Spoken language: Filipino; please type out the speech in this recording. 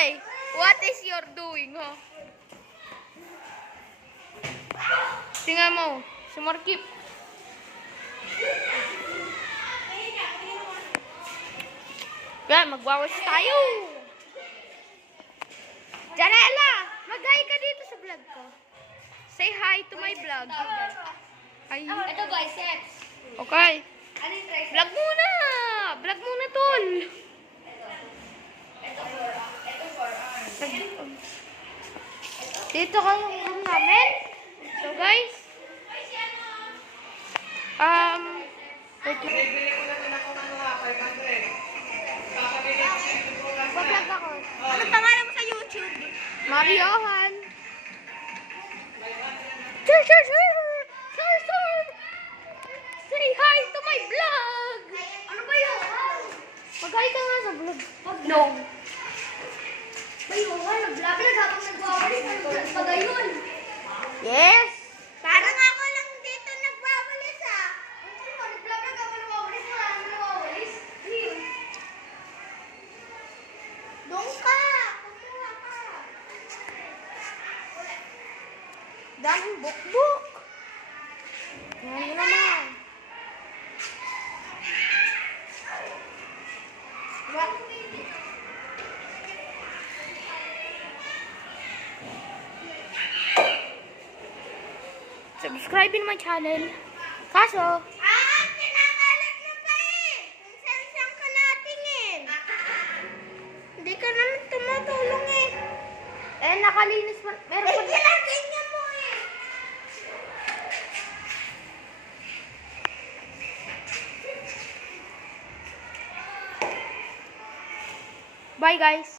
Hoy, what is your doing, ho? Tingnan mo, si Markip. Yan, magwawas tayo. Janela, mag-hi ka dito sa vlog ko. Say hi to my vlog. Hi. Ito biceps. Okay. Ano yung tricep? Vlog muna. Vlog muna, tol. Ito forearm. Dito kayo yung room namin. So guys, wait lang. Bibili ko na din ako ng 500. Kakabili ko sa YouTube ko kasi. Vlog ako. Anong pangalan mo sa YouTube? Mariohan. Sir, sir, sir. Sir, sir. Say hi to my vlog. Ano ba yun? Mag-hi ka nga sa vlog. No. Ba yun? Nag-vlog habang nagwawalis. Nag-vlog ba yun? Yes. Parang ako lang dito nagwawalis ah. Ano mo? Nag-vlog habang nagwawalis. Wala naman nagwawalis. Ano yun? Doon ka. Kumuha ka. Daming bukbuk. Yan mo naman. Subscribe in my channel. Kaso, Kinakalat na pa eh. Kung saan ka natingin. Hindi ka naman tumutulong eh. nakalinis pa. Meron pa. Kinakalat mo eh. Bye guys.